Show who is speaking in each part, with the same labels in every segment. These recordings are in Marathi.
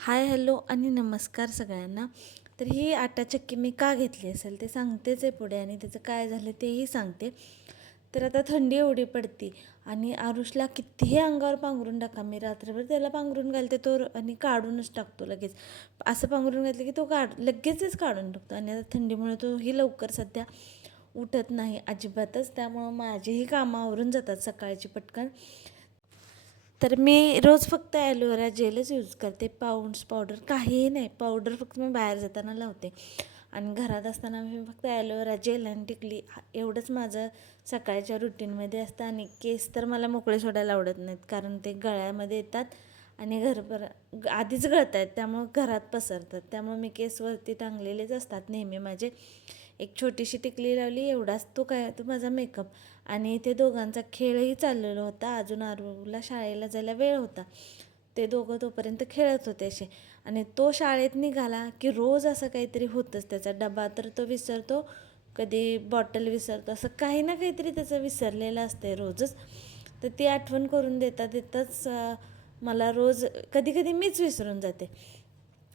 Speaker 1: हाय हॅलो आणि नमस्कार सगळ्यांना. तर ही आटा चक्की मी का घेतली असेल ते सांगतेच आहे पुढे आणि त्याचं काय झालं तेही सांगते. तर आता थंडी एवढी पडती आणि आरुषला कितीही अंगावर पांघरून टाका मी रात्रभर त्याला पांघरून घालते तो आणि काढूनच टाकतो लगेच. असं पांघरून घातलं की तो काढ लगेचच काढून टाकतो आणि आता थंडीमुळे तो ही लवकर सध्या उठत नाही अजिबातच. त्यामुळं माझीही कामं आवरून जातात सकाळची पटकन. तर मी रोज फक्त ॲलोवेरा जेलच यूज करते. पाऊंड्स पावडर काहीही नाही. पावडर फक्त मी बाहेर जाताना लावते. आणि घरात असताना मी फक्त ॲलोवेरा जेल आणि टिकली एवढंच माझं सकाळच्या रुटीनमध्ये असतं. आणि केस तर मला मोकळे सोडायला आवडत नाहीत. कारण ते गळ्यामध्ये येतात आणि घरभर ग- आधीच गळत आहेत त्यामुळं घरात पसरतात. त्यामुळं मी केस वरती टांगलेलेच असतात नेहमी माझे. एक छोटीशी टिकली लावली एवढाच तो काय तो माझा मेकअप आणि ते दोघांचा खेळही चाललेला होता. अजून आरूला शाळेला जायला वेळ होता. ते दोघं तोपर्यंत खेळत होते असे. आणि तो शाळेत निघाला की रोज असं काहीतरी होतंच. त्याचा डबा तर तो विसरतो. कधी बॉटल विसरतो. असं काही ना काहीतरी त्याचं विसरलेलं असते रोजच. तर ती आठवण करून देता देताच मला रोज कधी कधी मीच विसरून जाते.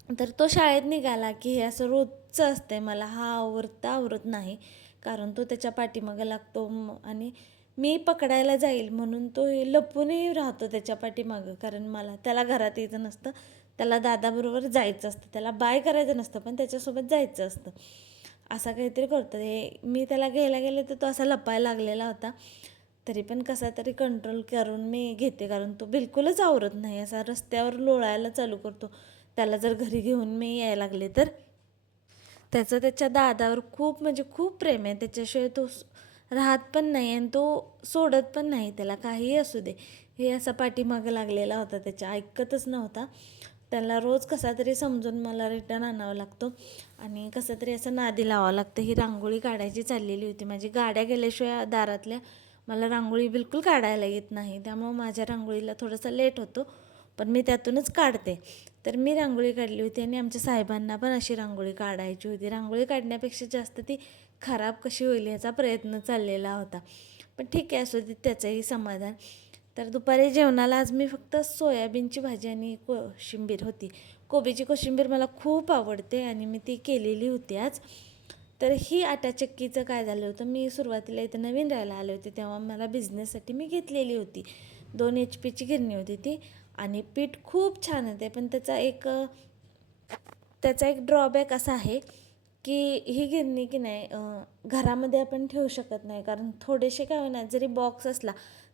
Speaker 1: तर तो शाळेत निघाला की हे असं रोजचं असतंय मला हा आवरता आवरत नाही. कारण तो त्याच्या पाठीमागं लागतो आणि मी पकडायला जाईल म्हणून तो लपूनही राहतो त्याच्या पाठीमागं. कारण मला त्याला घरात यायचं नसतं. त्याला दादाबरोबर जायचं असतं. त्याला बाय करायचं नसतं पण त्याच्यासोबत जायचं असतं. असा काहीतरी करतो. हे मी त्याला घ्यायला गेले तर तो असा लपायला लागलेला होता. तरी पण कसा तरी कंट्रोल करून मी घेते. कारण तो बिलकुलच आवरत नाही. असा रस्त्यावर लोळायला चालू करतो. त्याला जर घरी घेऊन मी यायला लागले तर? त्याचं त्याच्या दादावर खूप म्हणजे खूप प्रेम आहे. त्याच्याशिवाय तो राहत पण नाही आणि तो सोडत पण नाही. त्याला काहीही असू दे. हे असा पाठीमागं लागलेला होता त्याच्या. ऐकतच नव्हता. त्याला रोज कसा तरी समजून मला रिटर्न आणावं लागतो. आणि कसं तरी असं नादी लावावं लागतं. ही रांगोळी काढायची चाललेली होती. माझी गाड्या गेल्याशिवाय दारातल्या मला रांगोळी बिलकुल काढायला येत नाही. त्यामुळं माझ्या रांगोळीला थोडासा लेट होतो. पण मी त्यातूनच काढते. तर मी रांगोळी काढली होती आणि आमच्या साहेबांना पण अशी रांगोळी काढायची होती. रांगोळी काढण्यापेक्षा जास्त ती खराब कशी होईल याचा प्रयत्न चाललेला होता. पण ठीक आहे असू दे त्याचंही समाधान. तर दुपारी जेवणाला आज मी फक्त सोयाबीनची भाजी आणि कोशिंबीर होती. कोबीची कोशिंबीर मला खूप आवडते आणि मी ती केलेली होती आज. तर ही आटा चक्कीचं काय झालं होतं? मी सुरुवातीला इथं नवीन राहायला आले होते तेव्हा मला बिझनेससाठी मी घेतलेली होती. दोन एच पीची गिरणी होती ती. आणि पीठ खूप छान येते. पण त्याचा एक त्याचा एक ड्रॉबॅक असा आहे की ही गिरणी की नाही घरामध्ये आपण ठेवू शकत नाही. कारण थोडेसे काय होईना जरी बॉक्स असला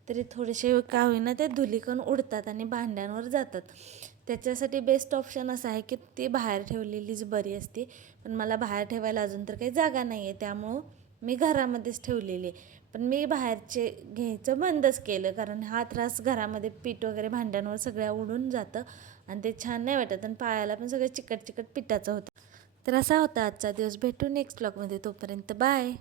Speaker 1: तरी थोडेसे काय होईना ते धुलीकण उडतात आणि भांड्यांवर जातात. त्याच्यासाठी बेस्ट ऑप्शन असं आहे की ती बाहेर ठेवलेलीच बरी असते. पण मला बाहेर ठेवायला अजून तर काही जागा नाही आहे त्यामुळं मी घरामध्येच ठेवलेली आहे. पण मी बाहेरचे घ्यायचं बंदच केलं. कारण हा त्रास घरामध्ये पीठ वगैरे भांड्यांवर सगळ्या उडून जातं आणि ते छान नाही वाटत. आणि पायाला पण सगळं चिकट चिकट पिठाचं होतं. तर असा होता आजचा दिवस. भेटू नेक्स्ट ब्लॉगमध्ये तोपर्यंत बाय